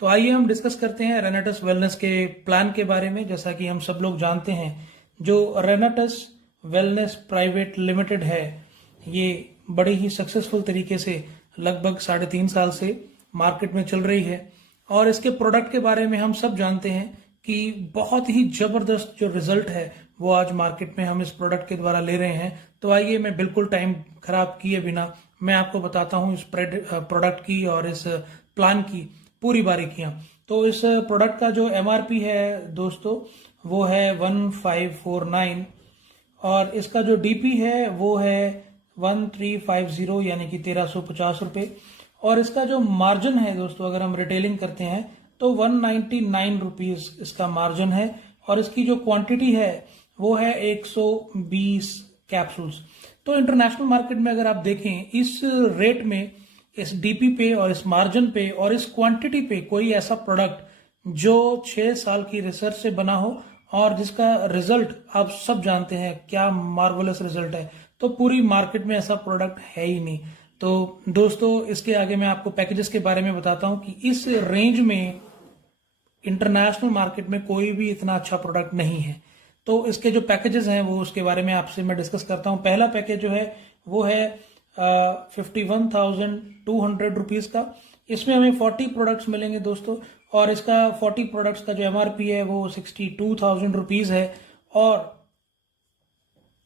तो आइए हम डिस्कस करते हैं रेनेटस वेलनेस के प्लान के बारे में। जैसा कि हम सब लोग जानते हैं, जो रेनेटस वेलनेस प्राइवेट लिमिटेड है, ये बड़े ही सक्सेसफुल तरीके से लगभग 3.5 साल से मार्केट में चल रही है। और इसके प्रोडक्ट के बारे में हम सब जानते हैं कि बहुत ही जबरदस्त जो रिजल्ट है वो आज मार्केट में हम इस प्रोडक्ट के द्वारा ले रहे हैं। तो आइए, मैं बिल्कुल टाइम खराब किए बिना मैं आपको बताता हूं इस प्रोडक्ट की और इस प्लान की पूरी बारीकियां। तो इस प्रोडक्ट का जो एमआरपी है दोस्तों, वो है 1549 और इसका जो डीपी है वो है 1350 यानी कि 1350 रुपये। और इसका जो मार्जिन है दोस्तों, अगर हम रिटेलिंग करते हैं तो 199 रुपीज इसका मार्जिन है। और इसकी जो क्वांटिटी है वो है 120 कैप्सूल्स। तो इंटरनेशनल मार्केट में अगर आप देखें, इस रेट में, इस डीपी पे और इस मार्जिन पे और इस क्वांटिटी पे कोई ऐसा प्रोडक्ट जो 6 साल की रिसर्च से बना हो और जिसका रिजल्ट आप सब जानते हैं क्या मार्वलस रिजल्ट है, तो पूरी मार्केट में ऐसा प्रोडक्ट है ही नहीं। तो दोस्तों, इसके आगे मैं आपको पैकेजेस के बारे में बताता हूं कि इस रेंज में इंटरनेशनल मार्केट में कोई भी इतना अच्छा प्रोडक्ट नहीं है। तो इसके जो पैकेजेस हैं वो उसके बारे में आपसे मैं डिस्कस करता हूं। पहला पैकेज जो है वो है 51,200 रुपीज का। इसमें हमें 40 प्रोडक्ट्स मिलेंगे दोस्तों, और इसका 40 प्रोडक्ट्स का जो एमआरपी है वो 62,000 रुपीज है। और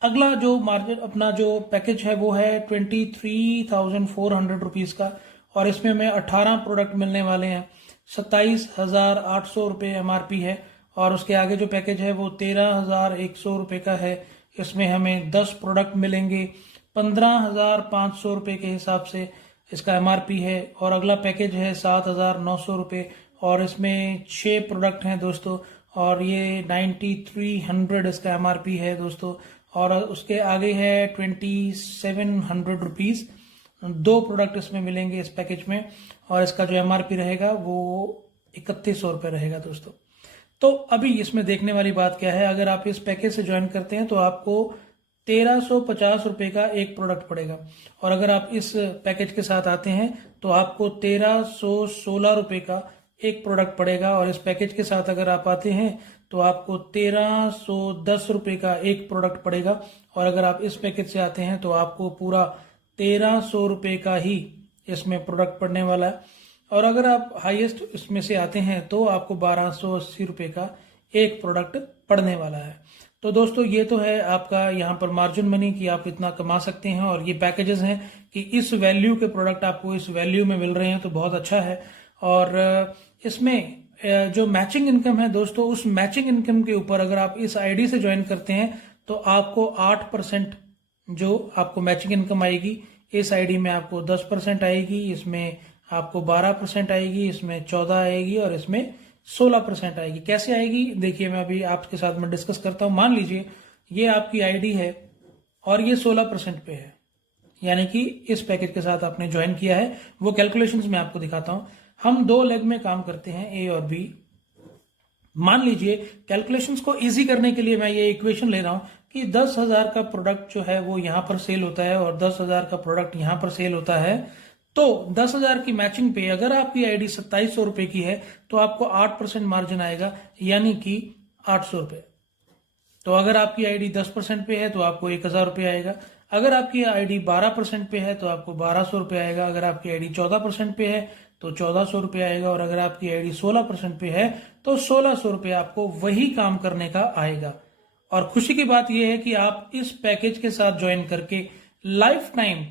अगला जो मार्जिन अपना जो पैकेज है वो है 23,400 रुपीज का, और इसमें हमें 18 प्रोडक्ट मिलने वाले हैं। 27,800 रुपये एमआरपी है। और उसके आगे जो पैकेज है वो 13,100 रुपये का है। इसमें हमें 10 प्रोडक्ट मिलेंगे, 15,500 रुपये के हिसाब से इसका एमआरपी है। और अगला पैकेज है 7,900 रुपये, और इसमें 6 प्रोडक्ट हैं दोस्तों, और ये 9,300 इसका एमआरपी है दोस्तों। और उसके आगे है 2,700 रुपीज, 2 प्रोडक्ट इसमें मिलेंगे इस पैकेज में, और इसका जो एमआरपी रहेगा वो 3,100 रुपये रहेगा दोस्तों। तो अभी इसमें देखने वाली बात क्या है, अगर आप इस पैकेज से ज्वाइन करते हैं तो आपको 1,350 रुपये का एक प्रोडक्ट पड़ेगा। और अगर आप इस पैकेज के साथ आते हैं तो आपको 1,316 रुपये का एक प्रोडक्ट पड़ेगा। और इस पैकेज के साथ अगर आप आते हैं तो आपको 1,310 रुपये का एक प्रोडक्ट पड़ेगा। और अगर आप इस पैकेज से आते हैं तो आपको पूरा 1,300 रुपये का ही इसमें प्रोडक्ट पड़ने वाला है। और अगर आप हाईएस्ट इसमें से आते हैं तो आपको 1,280 रुपये का एक प्रोडक्ट पड़ने वाला है। तो दोस्तों, ये तो है आपका यहाँ पर मार्जिन मनी कि आप इतना कमा सकते हैं। और ये पैकेजेस हैं कि इस वैल्यू के प्रोडक्ट आपको इस वैल्यू में मिल रहे हैं, तो बहुत अच्छा है। और इसमें जो मैचिंग इनकम है दोस्तों, उस मैचिंग इनकम के ऊपर अगर आप इस आईडी से ज्वाइन करते हैं तो आपको 8% जो आपको मैचिंग इनकम आएगी, इस आईडी में आपको 10% आएगी, इसमें आपको 12% आएगी, इसमें 14 आएगी, और इसमें 16% आएगी। कैसे आएगी देखिए, मैं अभी आपके साथ में डिस्कस करता हूं। मान लीजिए ये आपकी आईडी है और ये 16% पे है, यानी कि इस पैकेज के साथ आपने ज्वाइन किया है। वो कैलकुलेशंस मैं आपको दिखाता हूं। हम 2 लेग में काम करते हैं, ए और बी। मान लीजिए कैलकुलेशंस को इजी करने के लिए मैं ये इक्वेशन ले रहा हूं कि 10,000 का प्रोडक्ट जो है वो यहां पर सेल होता है और 10,000 का प्रोडक्ट यहां पर सेल होता है। तो 10,000 की मैचिंग पे अगर आपकी आईडी 2,700 रुपए की है तो आपको 8% मार्जिन आएगा, यानी कि 800 रुपए। तो अगर आपकी आईडी 10% पे है तो आपको 1,000 रुपये आएगा। अगर आपकी आईडी 12% पे है तो आपको 1,200 रुपये आएगा। अगर आपकी आईडी 14% पे है तो 1,400 रुपये आएगा। और अगर आपकी आईडी 16% पे है तो 1,600 रुपये आपको वही काम करने का आएगा। और खुशी की बात यह है कि आप इस पैकेज के साथ ज्वाइन करके लाइफ टाइम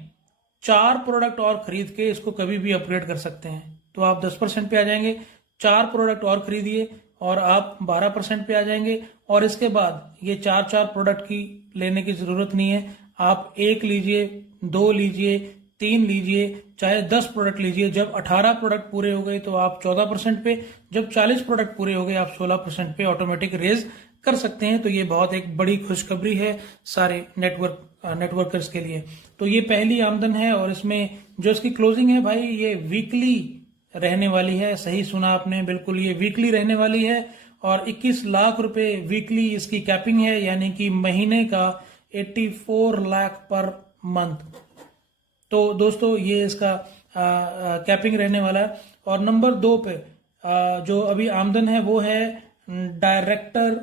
4 प्रोडक्ट और खरीद के इसको कभी भी अपग्रेड कर सकते हैं। तो आप 10% पे आ जाएंगे, 4 प्रोडक्ट और खरीदिए और आप 12% पे आ जाएंगे। और इसके बाद ये 4 प्रोडक्ट की लेने की जरूरत नहीं है। आप 1 लीजिए, 2 लीजिए, 3 लीजिए, चाहे 10 प्रोडक्ट लीजिए। जब 18 प्रोडक्ट पूरे हो गए तो आप 14% पे, जब 40 प्रोडक्ट पूरे हो गए आप 16% पे ऑटोमेटिक रेज कर सकते हैं। तो ये बहुत एक बड़ी खुशखबरी है सारे नेटवर्कर्स के लिए। तो ये पहली आमदन है। और इसमें जो इसकी क्लोजिंग है भाई, ये वीकली रहने वाली है। सही सुना आपने, बिल्कुल ये वीकली रहने वाली है। और 21 लाख रुपए वीकली इसकी कैपिंग है, यानी कि महीने का 84 लाख पर मंथ। तो दोस्तों, ये इसका कैपिंग रहने वाला है। और नंबर 2 पे जो अभी आमदन है वो है डायरेक्टर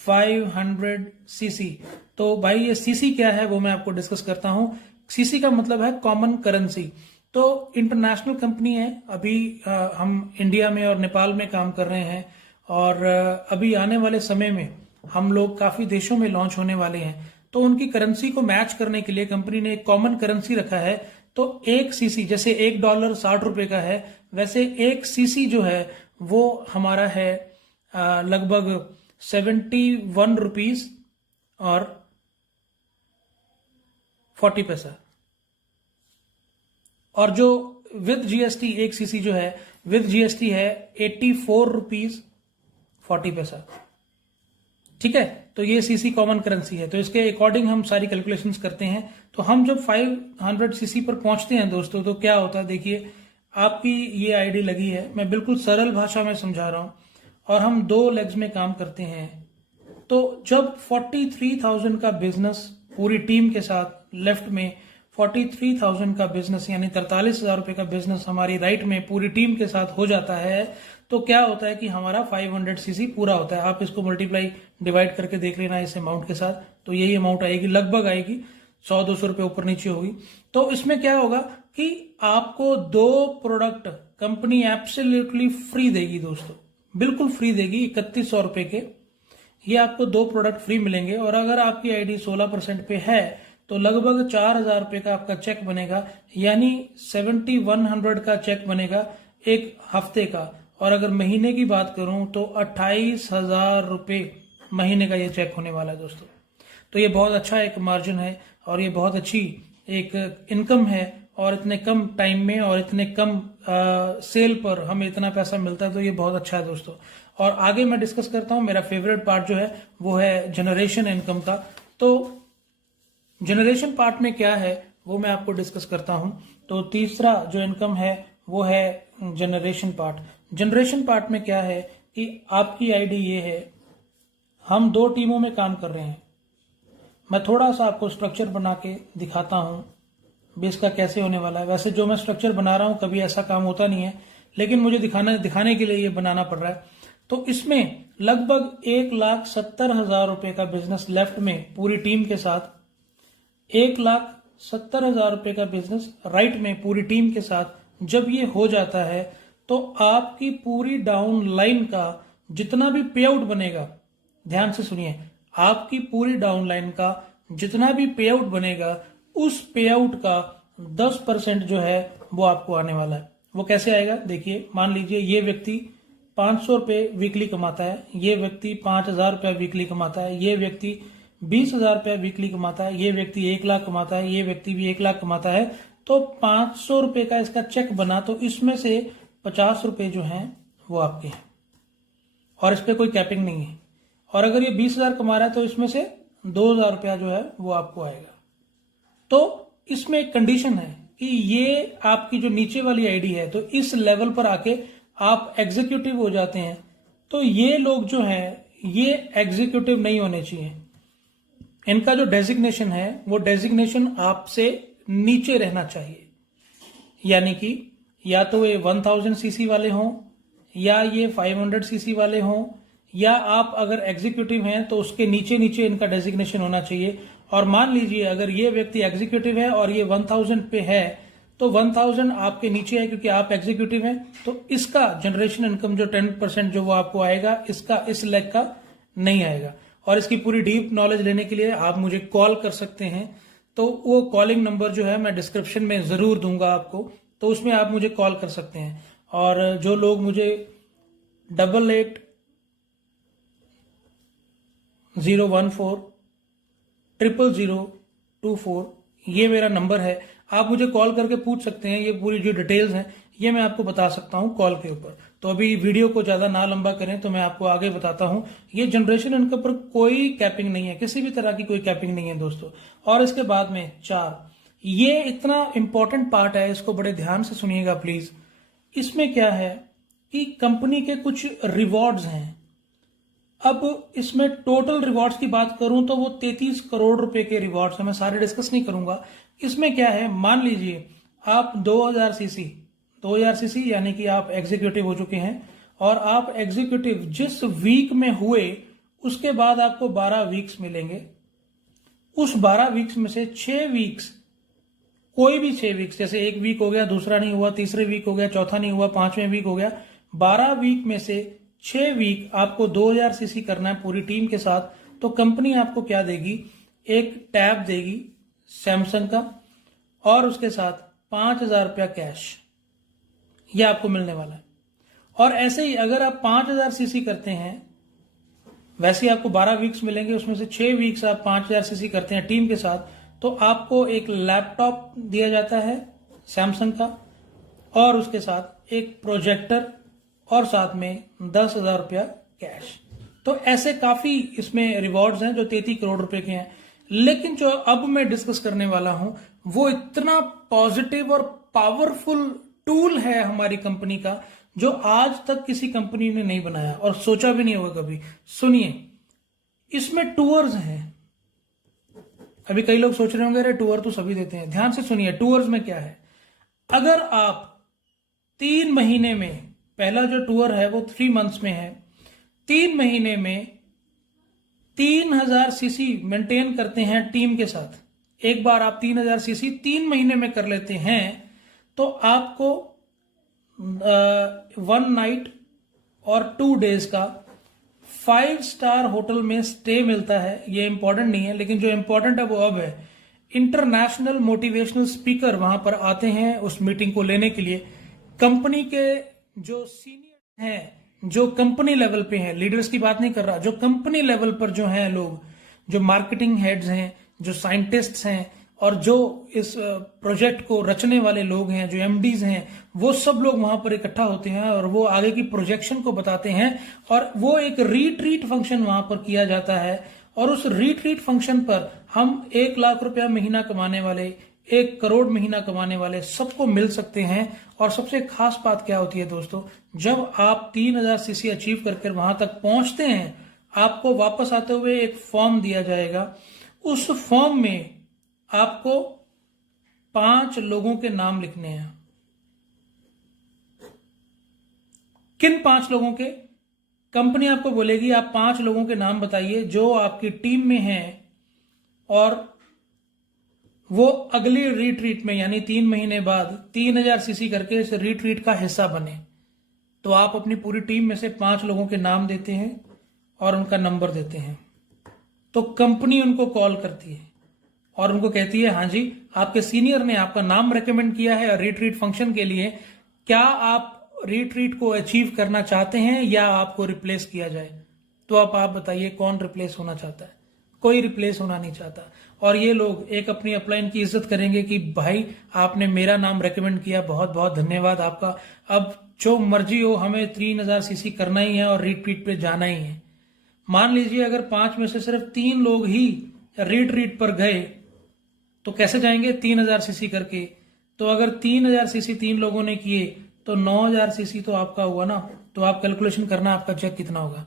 500 सीसी। तो भाई ये सीसी क्या है वो मैं आपको डिस्कस करता हूं। सीसी का मतलब है कॉमन करेंसी। तो इंटरनेशनल कंपनी है, अभी हम इंडिया में और नेपाल में काम कर रहे हैं, और अभी आने वाले समय में हम लोग काफी देशों में लॉन्च होने वाले हैं। तो उनकी करेंसी को मैच करने के लिए कंपनी ने एक कॉमन करेंसी रखा है। तो एक सीसी, जैसे $1 60 का है, वैसे एक सीसी जो है वो हमारा है लगभग 71 रुपीज और 40 पैसा। और जो विद जीएसटी एक सीसी जो है विद जीएसटी है 84 रुपीज 40 पैसा। ठीक है, तो ये सीसी कॉमन करेंसी है। तो इसके अकॉर्डिंग हम सारी कैलकुलेशंस करते हैं। तो हम जब 500 सीसी पर पहुंचते हैं दोस्तों, तो क्या होता है, देखिए आपकी ये आईडी लगी है, मैं बिल्कुल सरल भाषा में समझा रहा हूं, और हम 2 लेग्स में काम करते हैं। तो जब 43,000 का बिजनेस पूरी टीम के साथ लेफ्ट में 43,000 का बिजनेस यानी 43,000 रुपए का बिजनेस हमारी राइट में पूरी टीम के साथ हो जाता है, तो क्या होता है कि हमारा 500 सीसी पूरा होता है। आप इसको मल्टीप्लाई डिवाइड करके देख लेना इस अमाउंट के साथ, तो यही अमाउंट आएगी, लगभग आएगी, 100-200 रुपए ऊपर नीचे होगी। तो इसमें क्या होगा कि आपको 2 प्रोडक्ट कंपनी एब्सोल्युटली फ्री देगी दोस्तों, बिल्कुल फ्री देगी, 3100 रुपए के ये आपको 2 प्रोडक्ट फ्री मिलेंगे। और अगर आपकी आईडी 16% पे है तो लगभग 4,000 रुपए का आपका चेक बनेगा, यानी 7100 का चेक बनेगा एक हफ्ते का। और अगर महीने की बात करूं तो 28,000 रुपए महीने का ये चेक होने वाला है दोस्तों। तो ये बहुत अच्छा एक मार्जिन है और ये बहुत अच्छी एक इनकम है, और इतने कम टाइम में और इतने कम सेल पर हमें इतना पैसा मिलता है, तो ये बहुत अच्छा है दोस्तों। और आगे मैं डिस्कस करता हूं, मेरा फेवरेट पार्ट जो है वो है जनरेशन इनकम का। तो जनरेशन पार्ट में क्या है वो मैं आपको डिस्कस करता हूं। तो तीसरा जो इनकम है वो है जनरेशन पार्ट। जनरेशन पार्ट में क्या है कि आपकी आईडी ये है, हम 2 टीमों में काम कर रहे हैं। मैं थोड़ा सा आपको स्ट्रक्चर बना के दिखाता हूं बेस का कैसे होने वाला है। वैसे जो मैं स्ट्रक्चर बना रहा हूं कभी ऐसा काम होता नहीं है, लेकिन मुझे दिखाने के लिए ये बनाना पड़ रहा है। तो इसमें लगभग 1,70,000 रुपए का बिजनेस लेफ्ट में पूरी टीम के साथ, 1,70,000 रुपए का बिजनेस राइट में पूरी टीम के साथ जब ये हो जाता है, तो आपकी पूरी डाउन लाइन का जितना भी पे आउट बनेगा, ध्यान से सुनिए, आपकी पूरी डाउन लाइन का जितना भी पे आउट बनेगा, उस पे आउट का 10% जो है वो आपको आने वाला है। वो कैसे आएगा, देखिए, मान लीजिए ये व्यक्ति 500 रुपए वीकली कमाता है, ये व्यक्ति 5,000 रुपया वीकली कमाता है, ये व्यक्ति 20,000 रुपया वीकली कमाता है, ये व्यक्ति 1 लाख कमाता है, ये व्यक्ति भी 1 लाख कमाता है। तो 500 रुपए का इसका चेक बना, तो इसमें से 50 रुपए जो हैं वो आपके हैं, और इस पर कोई कैपिंग नहीं है। और अगर ये 20,000 कमा रहा है तो इसमें से 2,000 रुपया जो है वो आपको आएगा। तो इसमें एक कंडीशन है कि ये आपकी जो नीचे वाली आईडी है, तो इस लेवल पर आके आप एग्जीक्यूटिव हो जाते हैं। तो ये लोग जो हैं ये एग्जीक्यूटिव नहीं होने चाहिए। इनका जो डेजिग्नेशन है वो डेजिग्नेशन आपसे नीचे रहना चाहिए, यानी कि या तो ये 1000 सीसी वाले हों, या ये 500 सीसी वाले हों, या आप अगर एग्जीक्यूटिव हैं तो उसके नीचे नीचे इनका डेजिग्नेशन होना चाहिए। और मान लीजिए अगर ये व्यक्ति एग्जीक्यूटिव है और ये 1000 पे है, तो 1000 आपके नीचे है क्योंकि आप एग्जीक्यूटिव हैं, तो इसका जनरेशन इनकम जो 10% जो वो आपको आएगा, इसका इस लेग का नहीं आएगा। और इसकी पूरी डीप नॉलेज लेने के लिए आप मुझे कॉल कर सकते हैं। तो वो कॉलिंग नंबर जो है मैं डिस्क्रिप्शन में जरूर दूंगा आपको, तो उसमें आप मुझे कॉल कर सकते हैं। और जो लोग मुझे 88-014-000024 ये मेरा नंबर है, आप मुझे कॉल करके पूछ सकते हैं। ये पूरी जो डिटेल्स हैं ये मैं आपको बता सकता हूं कॉल के ऊपर। तो अभी वीडियो को ज्यादा ना लंबा करें तो मैं आपको आगे बताता हूं। ये जनरेशन इनकम पर कोई कैपिंग नहीं है, किसी भी तरह की कोई कैपिंग नहीं है दोस्तों। और इसके बाद में 4, ये इतना इंपॉर्टेंट पार्ट है, इसको बड़े ध्यान से सुनिएगा प्लीज। इसमें क्या है कि कंपनी के कुछ रिवॉर्ड्स हैं। अब इसमें टोटल रिवॉर्ड्स की बात करूं तो वो 33 करोड़ रुपए के रिवॉर्ड्स हैं। मैं सारे डिस्कस नहीं करूंगा। इसमें क्या है, मान लीजिए आप 2000 सीसी यानी कि आप एग्जीक्यूटिव हो चुके हैं और आप एग्जीक्यूटिव जिस वीक में हुए उसके बाद आपको 12 वीक्स मिलेंगे। उस 12 वीक्स में से 6 वीक्स, कोई भी 6 वीक्स, जैसे एक वीक हो गया, दूसरा नहीं हुआ, तीसरे वीक हो गया, चौथा नहीं हुआ, 5वें वीक हो गया, 12 वीक में से 6 वीक आपको 2000 सीसी करना है पूरी टीम के साथ। तो कंपनी आपको क्या देगी, एक टैब देगी सैमसंग का, और उसके साथ 5000 रुपया कैश, यह आपको मिलने वाला है। और ऐसे ही अगर आप 5000 सीसी करते हैं, वैसे ही आपको 12 वीक्स मिलेंगे, उसमें से 6 वीक्स आप 5000 सीसी करते हैं टीम के साथ, तो आपको एक लैपटॉप दिया जाता है सैमसंग का, और उसके साथ एक प्रोजेक्टर, और साथ में 10,000 रुपया कैश। तो ऐसे काफी इसमें रिवॉर्ड्स हैं जो 33 करोड़ रुपए के हैं। लेकिन जो अब मैं डिस्कस करने वाला हूं वो इतना पॉजिटिव और पावरफुल टूल है हमारी कंपनी का, जो आज तक किसी कंपनी ने नहीं बनाया और सोचा भी नहीं होगा कभी। सुनिए, इसमें टूअर्स हैं। अभी कई लोग सोच रहे होंगे अरे टूर तो सभी देते हैं। ध्यान से सुनिए, टूअर्स में क्या है। अगर आप 3 महीने में, पहला जो टूर है वो 3 मंथ्स में है, 3 महीने में 3000 सीसी मेंटेन करते हैं टीम के साथ, एक बार आप 3000 सीसी 3 महीने में कर लेते हैं, तो आपको 1 नाइट और 2 डेज का 5 स्टार होटल में स्टे मिलता है। ये इंपॉर्टेंट नहीं है, लेकिन जो इंपॉर्टेंट है वो अब है, इंटरनेशनल मोटिवेशनल स्पीकर वहां पर आते हैं उस मीटिंग को लेने के लिए। कंपनी के जो सीनियर हैं, जो कंपनी लेवल पे हैं, लीडर्स की बात नहीं कर रहा, जो कंपनी लेवल पर जो हैं लोग, जो मार्केटिंग हेड्स हैं, जो साइंटिस्ट्स हैं, और जो इस प्रोजेक्ट को रचने वाले लोग हैं, जो एमडीज हैं, वो सब लोग वहां पर इकट्ठा होते हैं और वो आगे की प्रोजेक्शन को बताते हैं। और वो एक रीट्रीट फंक्शन वहां पर किया जाता है, और उस रीट्रीट फंक्शन पर हम 1 लाख रुपया महीना कमाने वाले, 1 करोड़ महीना कमाने वाले सबको मिल सकते हैं। और सबसे खास बात क्या होती है दोस्तों, जब आप 3000 सीसी अचीव करके वहां तक पहुंचते हैं, आपको वापस आते हुए एक फॉर्म दिया जाएगा। उस फॉर्म में आपको 5 लोगों के नाम लिखने हैं। किन 5 लोगों के? कंपनी आपको बोलेगी आप 5 लोगों के नाम बताइए जो आपकी टीम में हैं, और वो अगली रीट्रीट में यानी 3 महीने बाद 3000 सीसी करके इस रीट्रीट का हिस्सा बने। तो आप अपनी पूरी टीम में से 5 लोगों के नाम देते हैं और उनका नंबर देते हैं। तो कंपनी उनको कॉल करती है और उनको कहती है, हाँ जी, आपके सीनियर ने आपका नाम रेकमेंड किया है रीट्रीट फंक्शन के लिए, क्या आप रीट्रीट को अचीव करना चाहते हैं या आपको रिप्लेस किया जाए? तो आप बताइए कौन रिप्लेस होना चाहता है? कोई रिप्लेस होना नहीं चाहता। और ये लोग एक अपनी अपलाइन की इज्जत करेंगे कि भाई आपने मेरा नाम रेकमेंड किया, बहुत बहुत धन्यवाद आपका, अब जो मर्जी हो हमें 3000 सीसी करना ही है और रीट्रीट पे जाना ही है। मान लीजिए अगर 5 में से सिर्फ 3 लोग ही रीट्रीट पर गए तो कैसे जाएंगे 3000 सीसी करके? तो अगर 3000 सीसी 3 लोगों ने किए तो 9000 सीसी तो आपका हुआ ना। तो आप कैलकुलेशन करना आपका चेक कितना होगा।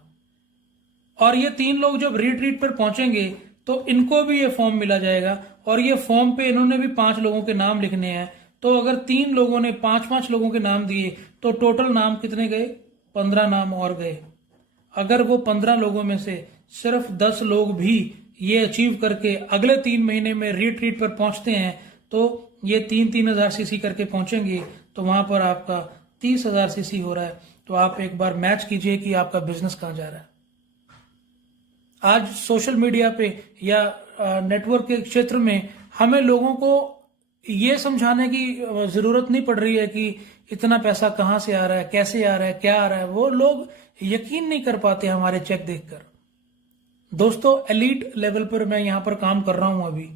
और ये 3 लोग जब रीट्रीट पर पहुंचेंगे तो इनको भी ये फॉर्म मिला जाएगा, और ये फॉर्म पे इन्होंने भी 5 लोगों के नाम लिखने हैं। तो अगर 3 लोगों ने 5-5 लोगों के नाम दिए तो टोटल नाम कितने गए? 15 नाम और गए। अगर वो 15 लोगों में से सिर्फ 10 लोग भी ये अचीव करके अगले 3 महीने में रीट्रीट पर पहुंचते हैं, तो ये 3000 सीसी करके पहुंचेंगे, तो वहां पर आपका 30,000 सीसी हो रहा है। तो आप एक बार मैच कीजिए कि आपका बिजनेस कहां जा रहा है। आज सोशल मीडिया पे या नेटवर्क के क्षेत्र में हमें लोगों को ये समझाने की जरूरत नहीं पड़ रही है कि इतना पैसा कहां से आ रहा है, कैसे आ रहा है, क्या आ रहा है। वो लोग यकीन नहीं कर पाते हमारे चेक देखकर। दोस्तों, एलीट लेवल पर मैं यहां पर काम कर रहा हूं अभी,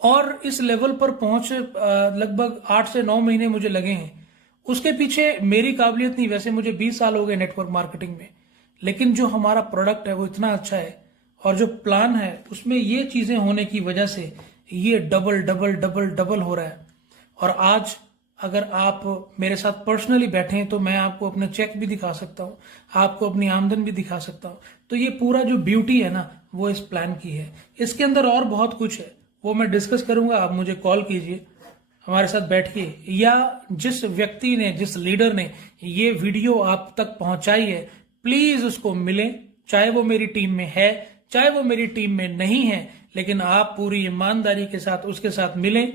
और इस लेवल पर पहुंच लगभग 8 से 9 महीने मुझे लगे हैं। उसके पीछे मेरी काबिलियत नहीं, वैसे मुझे 20 साल हो गए नेटवर्क मार्केटिंग में, लेकिन जो हमारा प्रोडक्ट है वो इतना अच्छा है, और जो प्लान है उसमें ये चीजें होने की वजह से ये डबल डबल डबल डबल हो रहा है। और आज अगर आप मेरे साथ पर्सनली बैठे हैं तो मैं आपको अपने चेक भी दिखा सकता हूं, आपको अपनी आमदन भी दिखा सकता हूं। तो ये पूरा जो ब्यूटी है ना, वो इस प्लान की है। इसके अंदर और बहुत कुछ है, वो मैं डिस्कस करूंगा। आप मुझे कॉल कीजिए, हमारे साथ बैठिए, या जिस व्यक्ति ने, जिस लीडर ने ये वीडियो आप तक पहुंचाई है, प्लीज उसको मिलें, चाहे वो मेरी टीम में है, चाहे वो मेरी टीम में नहीं है, लेकिन आप पूरी ईमानदारी के साथ उसके साथ मिलें।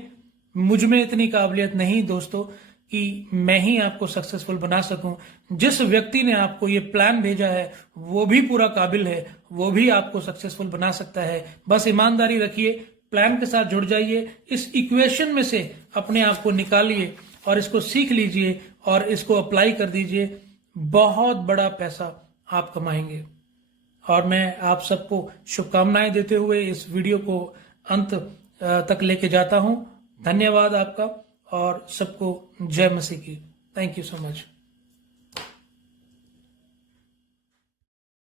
मुझ में इतनी काबिलियत नहीं दोस्तों कि मैं ही आपको सक्सेसफुल बना सकूं। जिस व्यक्ति ने आपको ये प्लान भेजा है वो भी पूरा काबिल है, वो भी आपको सक्सेसफुल बना सकता है। बस ईमानदारी रखिए, प्लान के साथ जुड़ जाइए, इस इक्वेशन में से अपने आप को निकालिए और इसको सीख लीजिए और इसको अप्लाई कर दीजिए। बहुत बड़ा पैसा आप कमाएंगे। और मैं आप सबको शुभकामनाएं देते हुए इस वीडियो को अंत तक लेके जाता हूं। धन्यवाद आपका और सबको जय मसीह की। Thank you so much.